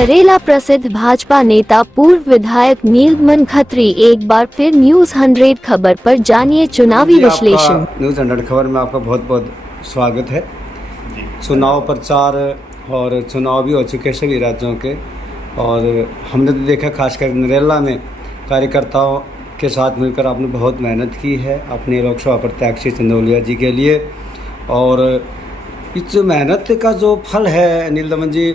नरेला प्रसिद्ध भाजपा नेता पूर्व विधायक नीलमन खत्री एक बार फिर न्यूज 100 खबर पर जानिए चुनावी विश्लेषण। न्यूज 100 खबर में आपका बहुत बहुत स्वागत है। चुनाव प्रचार और चुनाव भी हो चुके सभी राज्यों के, और हमने तो देखा खासकर नरेला में कार्यकर्ताओं के साथ मिलकर आपने बहुत मेहनत की है अपने लोकसभा प्रत्याशी चंदौलिया जी के लिए, और इस मेहनत का जो फल है नीलदमन जी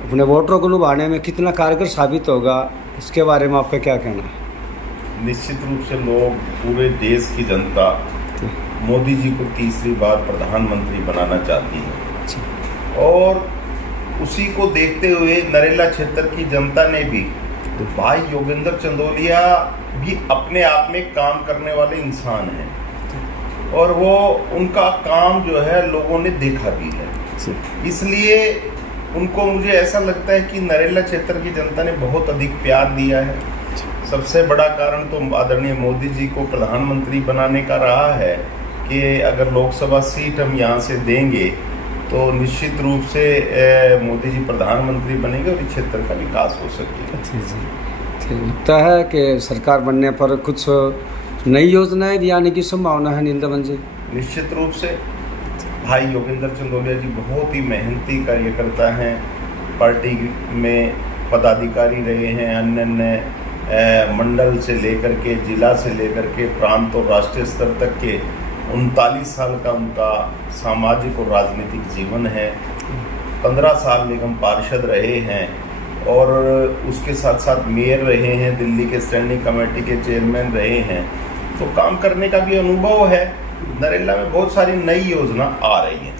अपने वोटरों को लुभाने में कितना कारगर साबित होगा, इसके बारे में आपका क्या कहना है? निश्चित रूप से लोग, पूरे देश की जनता मोदी जी को तीसरी बार प्रधानमंत्री बनाना चाहती है, और उसी को देखते हुए नरेला क्षेत्र की जनता ने भी भाई योगेंद्र चंदौलिया भी अपने आप में काम करने वाले इंसान हैं, और वो उनका काम जो है लोगों ने देखा भी है। इसलिए उनको, मुझे ऐसा लगता है कि नरेला क्षेत्र की जनता ने बहुत अधिक प्यार दिया है। सबसे बड़ा कारण तो आदरणीय मोदी जी को प्रधानमंत्री बनाने का रहा है कि अगर लोकसभा सीट हम यहाँ से देंगे तो निश्चित रूप से मोदी जी प्रधानमंत्री बनेंगे और इस क्षेत्र का विकास हो सकेगा। लगता है कि सरकार बनने पर कुछ नई योजनाएं भी आने की संभावना है नीलदमन जी? निश्चित रूप से भाई योगेंद्र चंदौलिया जी बहुत ही मेहनती कार्यकर्ता हैं, पार्टी में पदाधिकारी रहे हैं, अन्य मंडल से लेकर के, जिला से लेकर के, प्रांत और राष्ट्रीय स्तर तक के 39 साल का उनका सामाजिक और राजनीतिक जीवन है। 15 साल निगम पार्षद रहे हैं, और उसके साथ साथ मेयर रहे हैं, दिल्ली के स्टैंडिंग कमेटी के चेयरमैन रहे हैं, तो काम करने का भी अनुभव है। नरेला में बहुत सारी नई योजना आ रही है,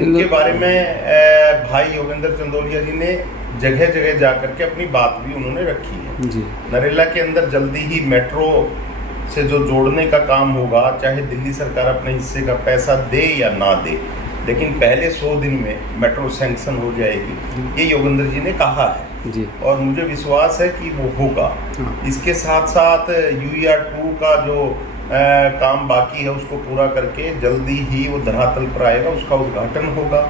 इनके बारे में भाई योगेंद्र चंदौलिया जी ने जगह जगह जाकर के अपनी बात भी उन्होंने रखी है जी। नरेला के अंदर जल्दी ही मेट्रो से जो जोड़ने का काम होगा, चाहे दिल्ली सरकार अपने हिस्से का पैसा दे या ना दे, लेकिन पहले 100 दिन में मेट्रो सैंक्शन हो जाएगी, ये योगेंद्र जी ने कहा है जी। और मुझे विश्वास है कि वो होगा। इसके साथ साथ UER-2 का जो काम बाकी है उसको पूरा करके जल्दी ही वो धरातल पर आएगा, उसका उद्घाटन होगा।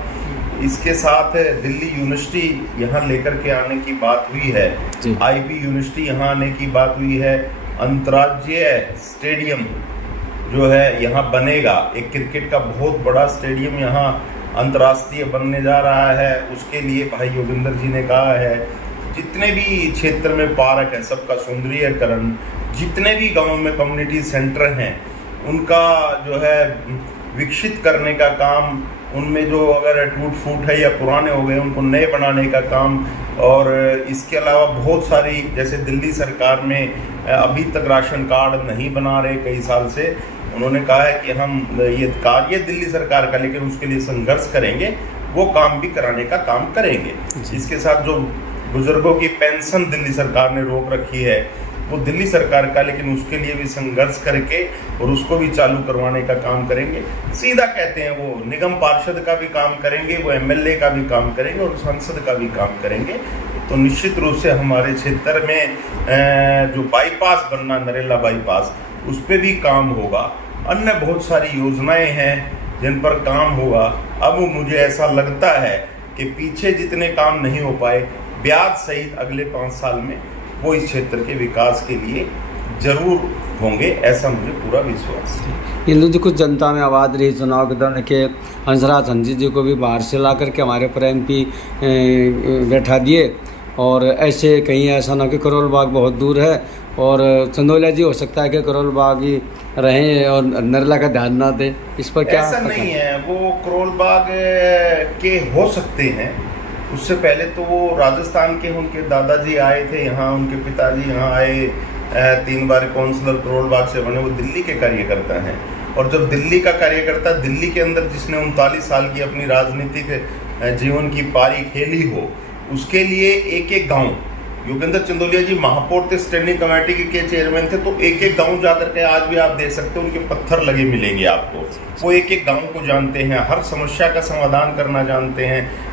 इसके साथ दिल्ली यूनिवर्सिटी यहाँ लेकर के आने की बात हुई है, IB यूनिवर्सिटी यहाँ आने की बात हुई है, अंतर्राज्यीय स्टेडियम जो है यहाँ बनेगा, एक क्रिकेट का बहुत बड़ा स्टेडियम यहाँ अंतर्राष्ट्रीय बनने जा रहा है। उसके लिए भाई योगेंद्र जी ने कहा है जितने भी क्षेत्र में पार्क है सबका सौंदर्यीकरण, जितने भी गांवों में कम्युनिटी सेंटर हैं उनका जो है विकसित करने का काम, उनमें जो अगर टूट फूट है या पुराने हो गए उनको नए बनाने का काम, और इसके अलावा बहुत सारी, जैसे दिल्ली सरकार में अभी तक राशन कार्ड नहीं बना रहे कई साल से, उन्होंने कहा है कि हम ये कार्य दिल्ली सरकार का, लेकिन उसके लिए संघर्ष करेंगे, वो काम भी कराने का काम करेंगे। इसके साथ जो बुजुर्गों की पेंशन दिल्ली सरकार ने रोक रखी है वो दिल्ली सरकार का, लेकिन उसके लिए भी संघर्ष करके और उसको भी चालू करवाने का काम करेंगे। सीधा कहते हैं वो निगम पार्षद का भी काम करेंगे, वो MLA का भी काम करेंगे और सांसद का भी काम करेंगे। तो निश्चित रूप से हमारे क्षेत्र में जो बाईपास बनना, नरेला बाईपास, उस पर भी काम होगा। अन्य बहुत सारी योजनाएं हैं जिन पर काम होगा। अब मुझे ऐसा लगता है कि पीछे जितने काम नहीं हो पाए, ब्याज सहित अगले 5 साल में वो इस क्षेत्र के विकास के लिए जरूर होंगे, ऐसा मुझे पूरा विश्वास है। इन जो कुछ जनता में आवाज़ रही चुनाव के दौरान के हंसराज हंसी जी को भी बाहर से ला करके हमारे पर MP बैठा दिए, और ऐसे कहीं ऐसा ना कि करोल बाग बहुत दूर है और चंदौलिया जी हो सकता है कि करोल बाग ही रहें और नरेला का ध्यान ना दे, इस पर क्या? ऐसा नहीं है, वो करोल बाग के हो सकते हैं। उससे पहले तो वो राजस्थान के, उनके दादाजी आए थे यहाँ, उनके पिताजी यहाँ आए, 3 बार काउंसलर करोल बाग से बने, वो दिल्ली के कार्यकर्ता हैं। और जब दिल्ली का कार्यकर्ता दिल्ली के अंदर, जिसने 39 साल की अपनी राजनीतिक जीवन की पारी खेली हो, उसके लिए एक एक गांव, योगेंद्र चंदौलिया जी महापौर थे, स्टैंडिंग कमेटी के चेयरमैन थे, तो एक एक गांव जाकर के आज भी आप देख सकते हो उनके पत्थर लगे मिलेंगे आपको। वो एक एक गांव को जानते हैं, हर समस्या का समाधान करना जानते हैं।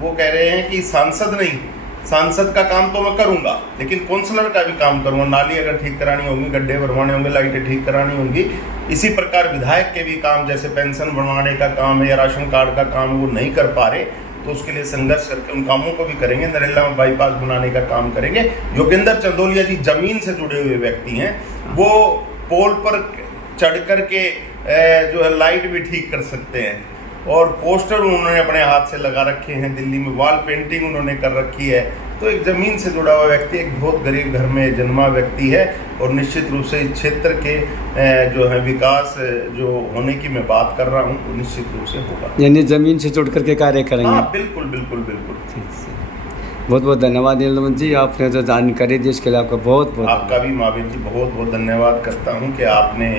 वो कह रहे हैं कि सांसद नहीं, सांसद का काम तो मैं करूंगा, लेकिन काउंसलर का भी काम करूंगा। नाली अगर ठीक करानी होगी, गड्ढे भरवाने होंगे, लाइटें ठीक करानी होंगी, इसी प्रकार विधायक के भी काम, जैसे पेंशन बनवाने का काम है या राशन कार्ड का काम वो नहीं कर पा रहे, तो उसके लिए संघर्ष करके उन कामों को भी करेंगे। नरेला में बाईपास बनाने का काम करेंगे। योगेंद्र चंदोलिया जी जमीन से जुड़े हुए व्यक्ति हैं। वो पोल पर चढ़ कर के जो है लाइट भी ठीक कर सकते हैं, और पोस्टर उन्होंने अपने हाथ से लगा रखे हैं। दिल्ली में वॉल पेंटिंग उन्होंने कर रखी है। तो एक ज़मीन से जुड़ा हुआ व्यक्ति, एक बहुत गरीब घर में जन्मा व्यक्ति है, और निश्चित रूप से इस क्षेत्र के जो है विकास जो होने की मैं बात कर रहा हूँ वो निश्चित रूप से होगा। यानी ज़मीन से जुड़ करके कार्य करेंगे। हाँ, बिल्कुल बिल्कुल बिल्कुल। बहुत बहुत धन्यवाद नीलमन जी, आपने जो जानकारी दी इसके लिए आपका बहुत बहुत। आपका भी महावीर जी बहुत बहुत धन्यवाद करता हूँ कि आपने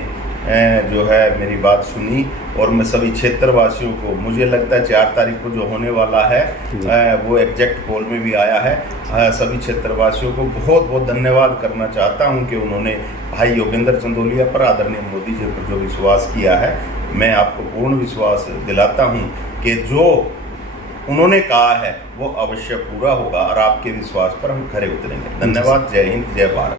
जो है मेरी बात सुनी, और मैं सभी क्षेत्रवासियों को, मुझे लगता है 4 तारीख को जो होने वाला है वो एग्जैक्ट पोल में भी आया है, सभी क्षेत्रवासियों को बहुत बहुत धन्यवाद करना चाहता हूं कि उन्होंने भाई योगेंद्र चंदोलिया पर, आदरणीय मोदी जी पर जो विश्वास किया है। मैं आपको पूर्ण विश्वास दिलाता हूं कि जो उन्होंने कहा है वो अवश्य पूरा होगा, और आपके विश्वास पर हम खरे उतरेंगे। धन्यवाद। जय हिंद, जय भारत।